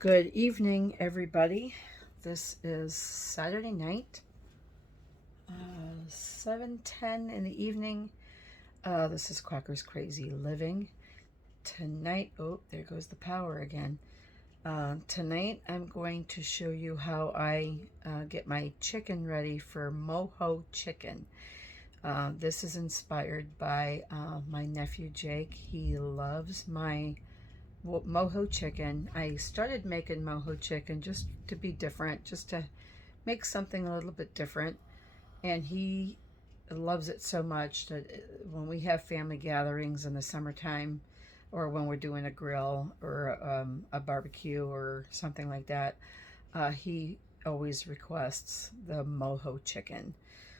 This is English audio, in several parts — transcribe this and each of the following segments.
Good evening, everybody. This is Saturday night, 7:10 in the evening. This is Quacker's Crazy Living. Tonight, oh, there goes the power again. Tonight, I'm going to show you how I get my chicken ready for Mojo chicken. This is inspired by my nephew Jake. He loves my Mojo chicken. I started making Mojo chicken just to be different, just to make something a little bit different. And he loves it so much that when we have family gatherings in the summertime, or when we're doing a grill or a barbecue or something like that, he always requests the Mojo chicken.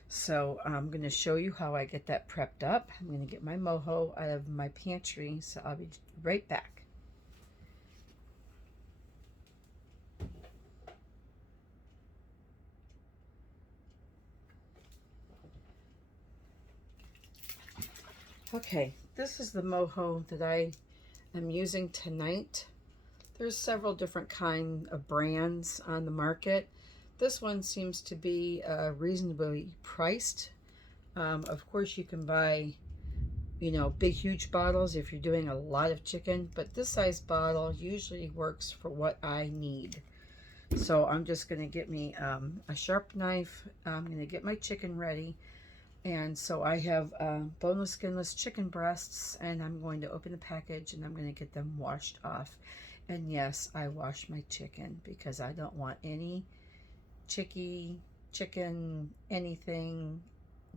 So I'm going to show you how I get that prepped up. I'm going to get my Mojo out of my pantry, so I'll be right back. Okay, this is the Mojo that I am using tonight. There's several different kind of brands on the market. This one seems to be reasonably priced. Of course, you can buy, big, huge bottles if you're doing a lot of chicken, but this size bottle usually works for what I need. So I'm just going to get me a sharp knife. I'm going to get my chicken ready. And so I have boneless, skinless chicken breasts, and I'm going to open the package and I'm going to get them washed off. And yes, I wash my chicken because I don't want any chicken, anything,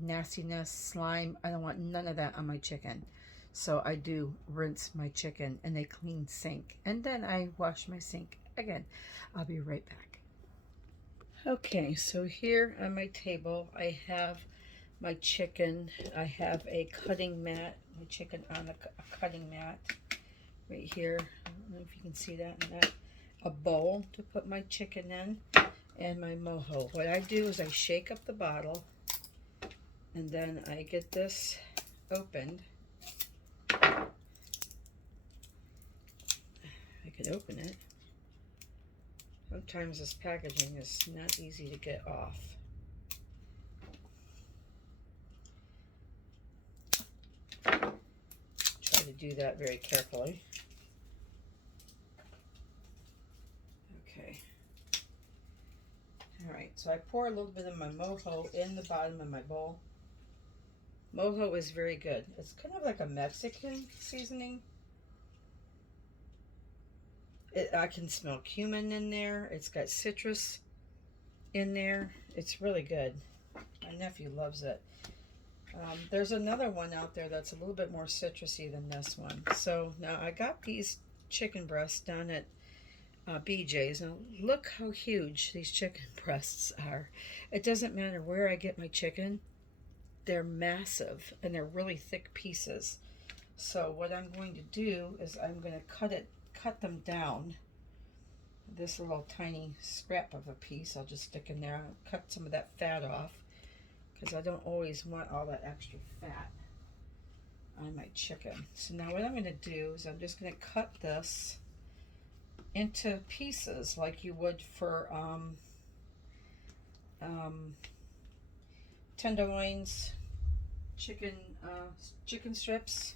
nastiness, slime. I don't want none of that on my chicken. So I do rinse my chicken in a clean sink, and then I wash my sink again. I'll be right back. Okay, so here on my table I have my chicken. I have a cutting mat, my chicken on a cutting mat right here. I don't know if you can see that, and that a bowl to put my chicken in, and my Mojo. What I do is I shake up the bottle, and then I get this opened. I could open it. Sometimes this packaging is not easy to get off. Try to do that very carefully. Okay. All right, so I pour a little bit of my Mojo in the bottom of my bowl. Mojo is very good. It's kind of like a Mexican seasoning. I can smell cumin in there. It's got citrus in there. It's really good. My nephew loves it. There's another one out there that's a little bit more citrusy than this one. So now I got these chicken breasts down at BJ's. Now look how huge these chicken breasts are. It doesn't matter where I get my chicken. They're massive and they're really thick pieces. So what I'm going to do is I'm going to cut them down. This little tiny scrap of a piece I'll just stick in there. I'll cut some of that fat off because I don't always want all that extra fat on my chicken. So now what I'm going to do is I'm just going to cut this into pieces like you would for tenderloins, chicken strips.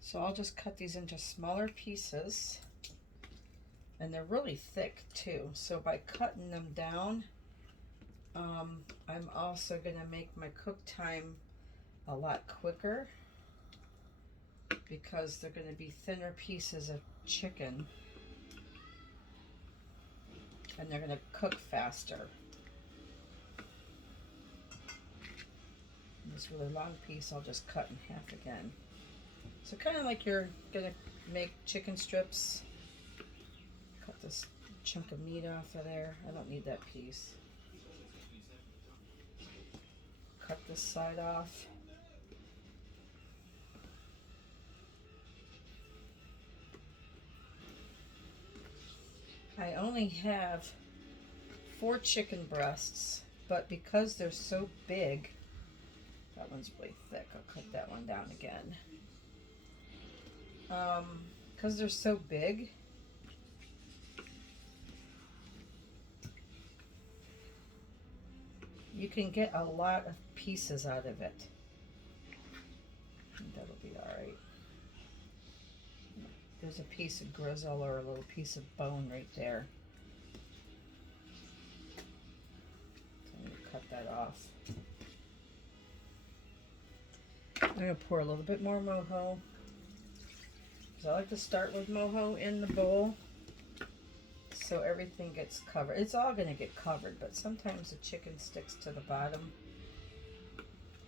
So I'll just cut these into smaller pieces, and they're really thick too. So by cutting them down, I'm also going to make my cook time a lot quicker because they're going to be thinner pieces of chicken, and they're going to cook faster. This really long piece I'll just cut in half again. So kind of like you're going to make chicken strips. Cut this chunk of meat off of there. I don't need that piece. Cut this side off. I only have 4 chicken breasts, but because they're so big, that one's really thick. I'll cut that one down again. because they're so big, you can get a lot of pieces out of it. That'll be all right. There's a piece of grizzle or a little piece of bone right there. So I'm going to cut that off. I'm going to pour a little bit more Mojo. Because I like to start with Mojo in the bowl so everything gets covered. It's all going to get covered, but sometimes the chicken sticks to the bottom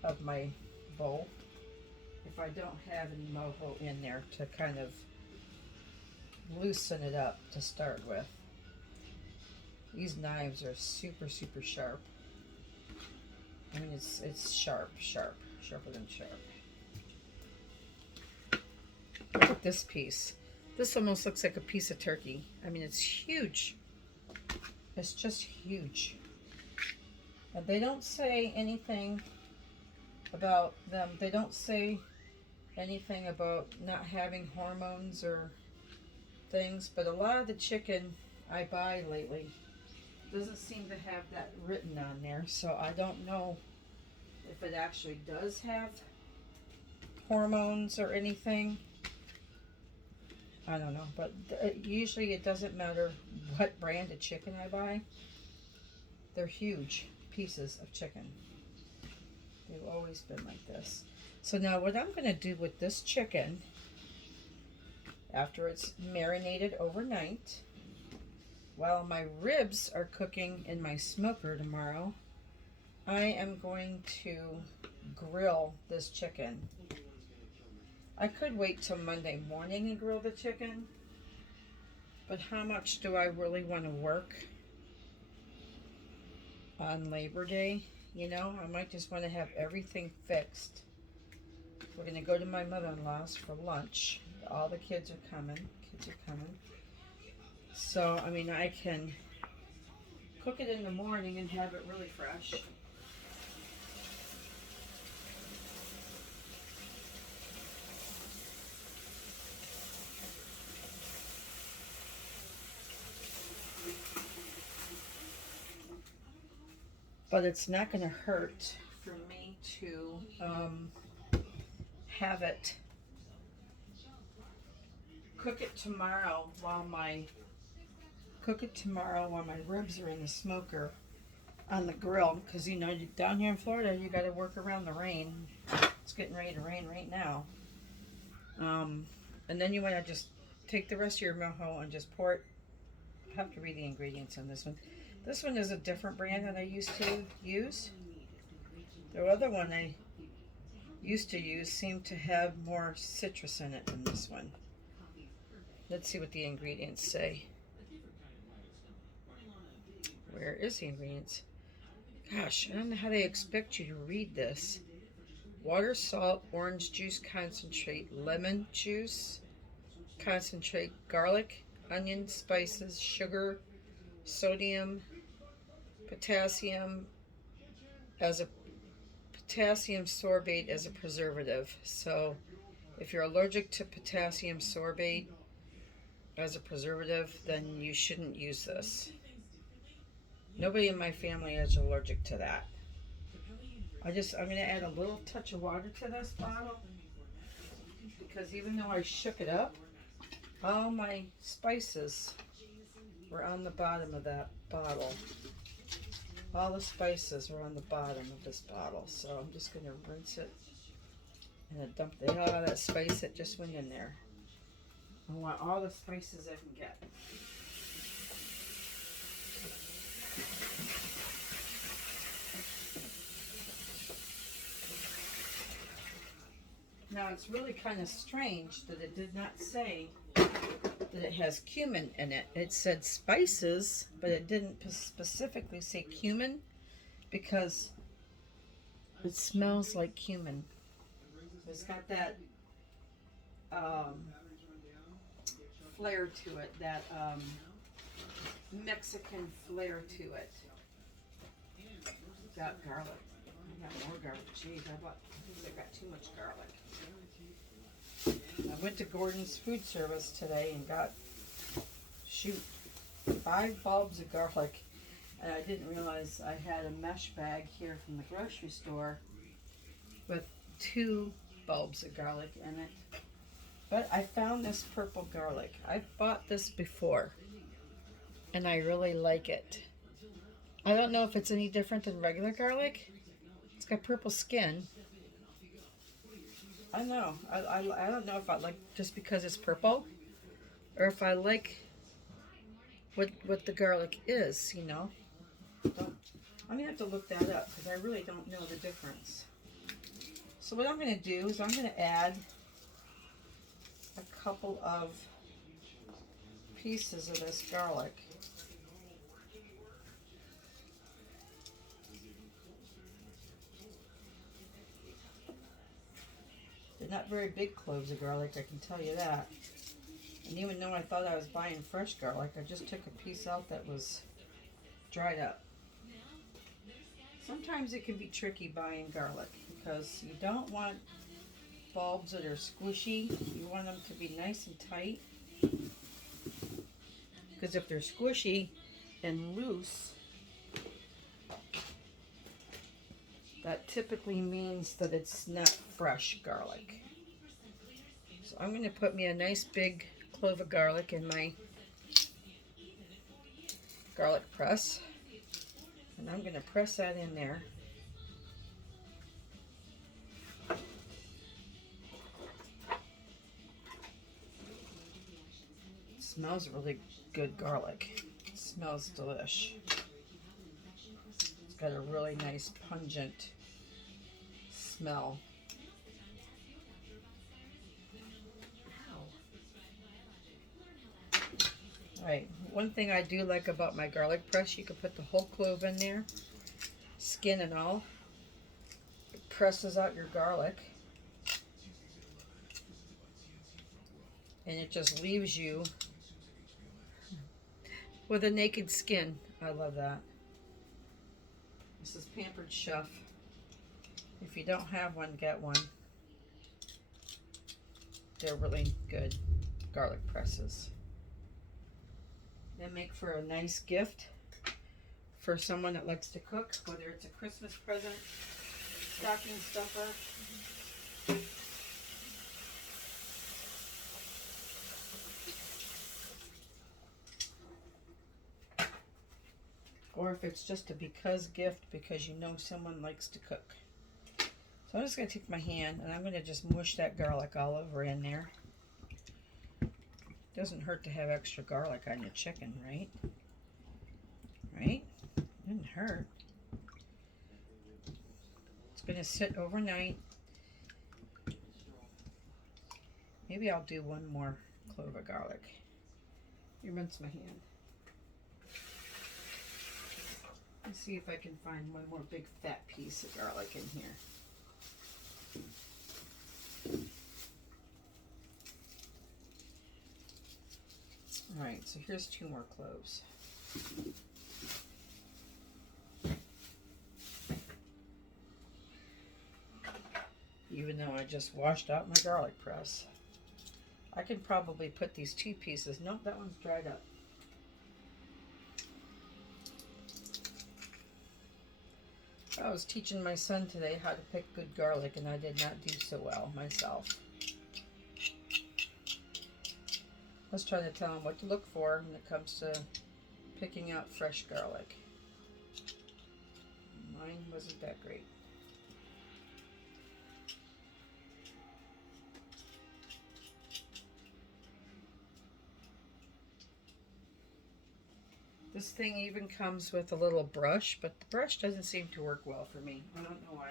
of my bowl if I don't have any Mojo in there to kind of loosen it up to start with. These knives are super, super sharp. I mean, it's sharp, sharper than sharp. Look at this piece. This almost looks like a piece of turkey. I mean, it's huge. It's just huge. And they don't say anything about them. They don't say anything about not having hormones or things, but a lot of the chicken I buy lately doesn't seem to have that written on there, so I don't know if it actually does have hormones or anything. I don't know, but usually it doesn't matter what brand of chicken I buy. They're huge pieces of chicken. They've always been like this. So now what I'm going to do with this chicken, after it's marinated overnight, while my ribs are cooking in my smoker tomorrow, I am going to grill this chicken. I could wait till Monday morning and grill the chicken, but how much do I really want to work on Labor Day? You know, I might just want to have everything fixed. We're going to go to my mother-in-law's for lunch. All the kids are coming. So, I mean, I can cook it in the morning and have it really fresh. But it's not going to hurt for me to have it, cook it tomorrow while my ribs are in the smoker on the grill, because you know, down here in Florida you got to work around the rain. It's getting ready to rain right now, and then you want to just take the rest of your Mojo and just pour it. I have to read the ingredients on this one. This one is a different brand than I used to use. The other one I used to use seemed to have more citrus in it than this one. Let's see what the ingredients say. Where is the ingredients? Gosh, I don't know how they expect you to read this. Water, salt, orange juice concentrate, lemon juice concentrate, garlic, onion, spices, sugar, sodium, potassium sorbate as a preservative. So if you're allergic to potassium sorbate as a preservative, then you shouldn't use this. Nobody in my family is allergic to that. I'm going to add a little touch of water to this bottle, because even though I shook it up, all my spices were on the bottom of that bottle. All the spices were on the bottom of this bottle, so I'm just going to rinse it and then dump the hell out of that spice that just went in there. I want all the spices I can get. Now it's really kind of strange that it did not say that it has cumin in it. It said spices, but it didn't specifically say cumin, because it smells like cumin. It's got that flair to it, that Mexican flair to it. Got garlic. I got more garlic. Jeez, I got too much garlic. I went to Gordon's food service today and got, shoot, 5 bulbs of garlic. And I didn't realize I had a mesh bag here from the grocery store with 2 bulbs of garlic in it. But I found this purple garlic. I've bought this before, and I really like it. I don't know if it's any different than regular garlic. It's got purple skin. I don't know. I don't know if I like just because it's purple, or if I like what the garlic is, you know. I'm gonna have to look that up because I really don't know the difference. So what I'm gonna do is I'm gonna add a couple of pieces of this garlic. They're not very big cloves of garlic, I can tell you that. And even though I thought I was buying fresh garlic, I just took a piece out that was dried up. Sometimes it can be tricky buying garlic because you don't want bulbs that are squishy. You want them to be nice and tight. Because if they're squishy and loose, that typically means that it's not fresh garlic. So I'm going to put me a nice big clove of garlic in my garlic press. And I'm going to press that in there. It smells really good garlic. It smells delish. It's got a really nice pungent smell. Alright, one thing I do like about my garlic press, you can put the whole clove in there, skin and all. It presses out your garlic. And it just leaves you with a naked skin. I love that. This is Pampered Chef. If you don't have one, get one. They're really good garlic presses. They make for a nice gift for someone that likes to cook, whether it's a Christmas present, stocking stuffer. Or if it's just a because gift because you know someone likes to cook. So I'm just going to take my hand and I'm going to just mush that garlic all over in there. Doesn't hurt to have extra garlic on your chicken, right? Right? Didn't hurt. It's going to sit overnight. Maybe I'll do one more clove of garlic. You rinse my hand. Let's see if I can find one more big fat piece of garlic in here. Alright, so here's 2 more cloves. Even though I just washed out my garlic press, I can probably put these 2 pieces. Nope, that one's dried up. I was teaching my son today how to pick good garlic, and I did not do so well myself. I was trying to tell him what to look for when it comes to picking out fresh garlic. Mine wasn't that great. This thing even comes with a little brush, but the brush doesn't seem to work well for me. I don't know why.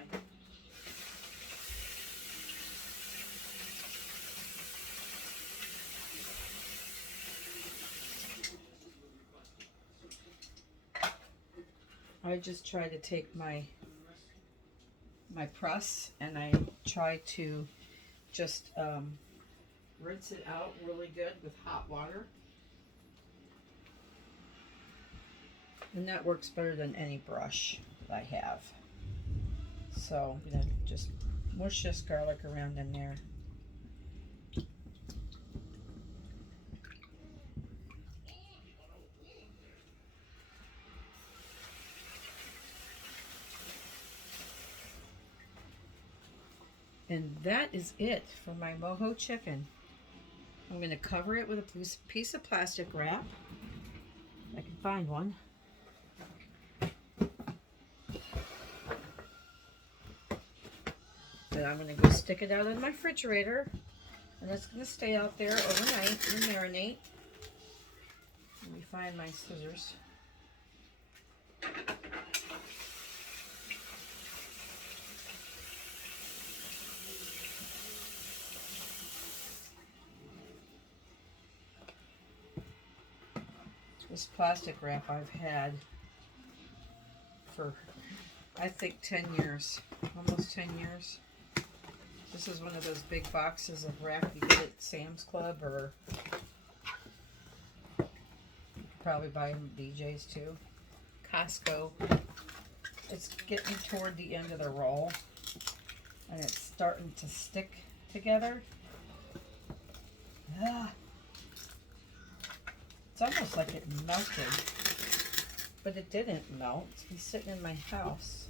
I just try to take my press and I try to just rinse it out really good with hot water. And that works better than any brush that I have. So I'm going to just mush this garlic around in there. And that is it for my Mojo chicken. I'm going to cover it with a piece of plastic wrap. I can find one. Then I'm going to go stick it out in my refrigerator. And it's going to stay out there overnight and marinate. Let me find my scissors. This plastic wrap I've had for, I think, 10 years. Almost 10 years. This is one of those big boxes of wrap you get at Sam's Club, or you could probably buy them at BJ's too. Costco. It's getting toward the end of the roll, and it's starting to stick together. It's almost like it melted, but it didn't melt. It's sitting in my house.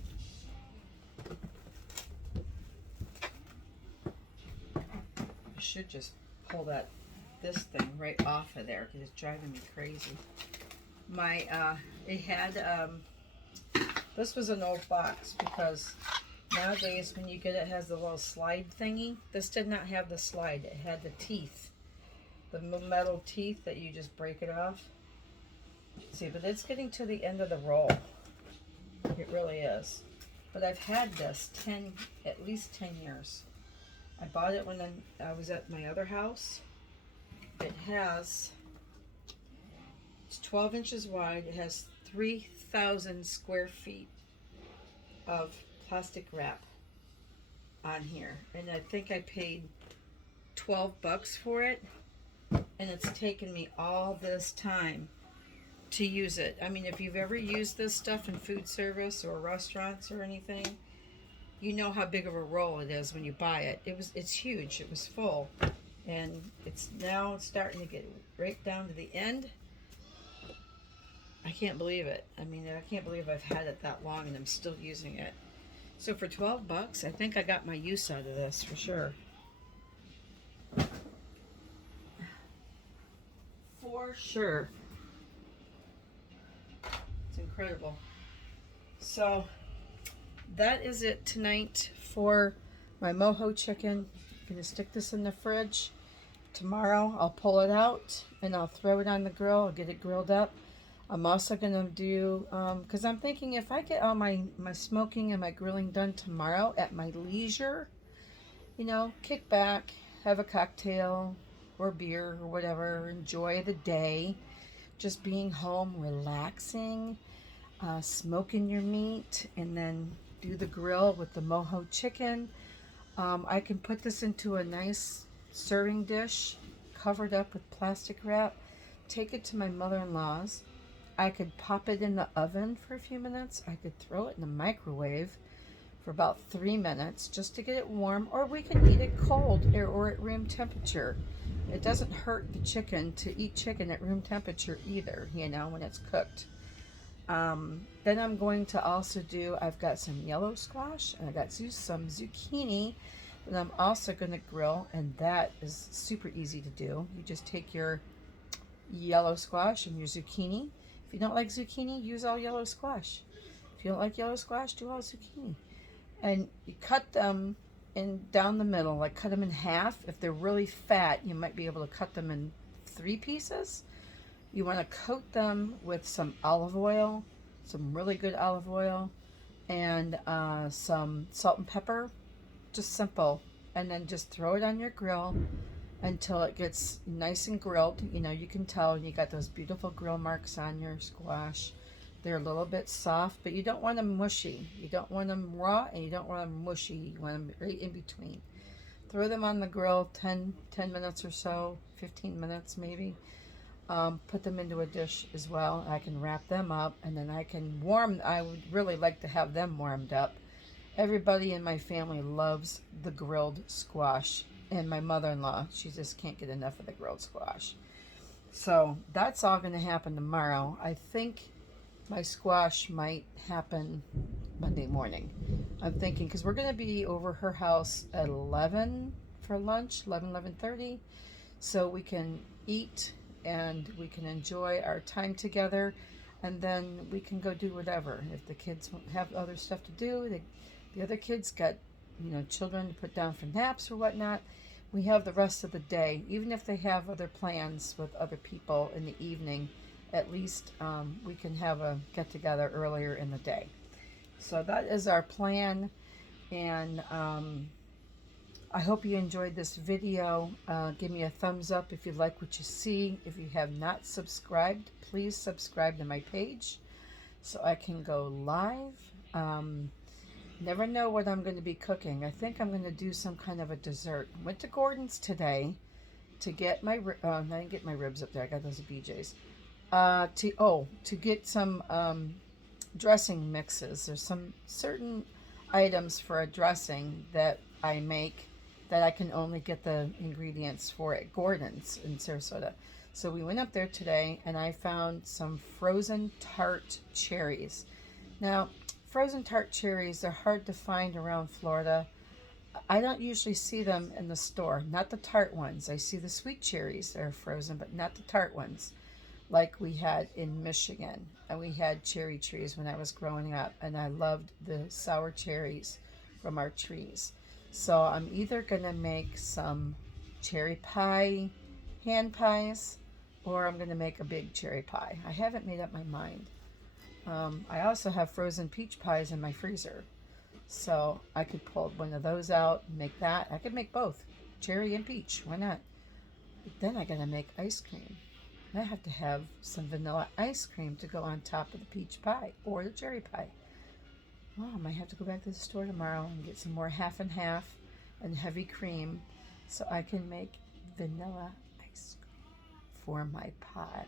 I should just pull this thing right off of there because it's driving me crazy. This was an old box because nowadays when you get it, it has the little slide thingy. This did not have the slide. It had the teeth. The metal teeth that you just break it off. See, but it's getting to the end of the roll. It really is. But I've had this at least 10 years. I bought it when I was at my other house. It's 12 inches wide. It has 3,000 square feet of plastic wrap on here. And I think I paid $12 for it. And it's taken me all this time to use it. I mean, if you've ever used this stuff in food service or restaurants or anything, you know how big of a roll it is when you buy it. It's huge. It was full. And it's starting to get right down to the end. I can't believe it. I mean, I can't believe I've had it that long and I'm still using it. So for $12, I think I got my use out of this for sure. For sure. It's incredible. So that is it tonight for my Mojo chicken. I'm going to stick this in the fridge. Tomorrow I'll pull it out and I'll throw it on the grill. I'll get it grilled up. I'm also going to do, because I'm thinking if I get all my smoking and my grilling done tomorrow at my leisure, you know, kick back, have a cocktail or beer or whatever, enjoy the day, just being home, relaxing, smoking your meat, and then do the grill with the Mojo chicken. I can put this into a nice serving dish, covered up with plastic wrap, take it to my mother-in-law's. I could pop it in the oven for a few minutes. I could throw it in the microwave for about 3 minutes just to get it warm, or we can eat it cold or at room temperature. It doesn't hurt the chicken to eat chicken at room temperature either, you know, when it's cooked. Then I'm going to also do, I've got some yellow squash and I got some zucchini that I'm also going to grill, and that is super easy to do. You just take your yellow squash and your zucchini. If you don't like zucchini, use all yellow squash. If you don't like yellow squash, do all zucchini. And you cut them down the middle, like cut them in half. If they're really fat, you might be able to cut them in 3 pieces. You want to coat them with some olive oil, some really good olive oil, and some salt and pepper, just simple. And then just throw it on your grill until it gets nice and grilled. You know, you can tell you got those beautiful grill marks on your squash. They're a little bit soft, but you don't want them mushy. You don't want them raw and you don't want them mushy. You want them right in between. Throw them on the grill 10 minutes or so, 15 minutes maybe. Put them into a dish as well. I can wrap them up and then I can I would really like to have them warmed up. Everybody in my family loves the grilled squash. And my mother-in-law, she just can't get enough of the grilled squash. So that's all going to happen tomorrow. I think my squash might happen Monday morning. I'm thinking, because we're going to be over her house at 11 for lunch, 11:30, so we can eat and we can enjoy our time together, and then we can go do whatever. If the kids have other stuff to do, the other kids got, children to put down for naps or whatnot, we have the rest of the day. Even if they have other plans with other people in the evening, at least we can have a get together earlier in the day. So that is our plan, and I hope you enjoyed this video. Give me a thumbs up if you like what you see. If you have not subscribed, please subscribe to my page so I can go live. Never know what I'm going to be cooking. I think I'm going to do some kind of a dessert. Went to Gordon's today to get my, I didn't get my ribs up there. I got those at BJ's. To get some dressing mixes. There's some certain items for a dressing that I make that I can only get the ingredients for at Gordon's in Sarasota. So we went up there today and I found some frozen tart cherries. Now, frozen tart cherries are hard to find around Florida. I don't usually see them in the store, not the tart ones. I see the sweet cherries that are frozen, but not the tart ones like we had in Michigan. And we had cherry trees when I was growing up, and I loved the sour cherries from our trees. So I'm either going to make some cherry pie, hand pies, or I'm going to make a big cherry pie. I haven't made up my mind. I also have frozen peach pies in my freezer, so I could pull one of those out and make that. I could make both, cherry and peach. Why not? But then I gotta make ice cream. I have to have some vanilla ice cream to go on top of the peach pie or the cherry pie. Well, I might have to go back to the store tomorrow and get some more half and half and heavy cream so I can make vanilla ice cream for my pie.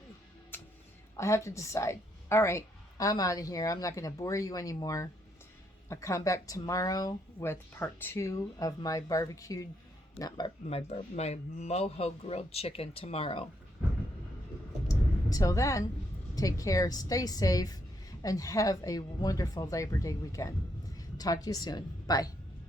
I have to decide. All right. I'm out of here. I'm not going to bore you anymore. I'll come back tomorrow with part 2 of my barbecued, not my Mojo grilled chicken tomorrow. Till then, take care, stay safe, and have a wonderful Labor Day weekend. Talk to you soon. Bye.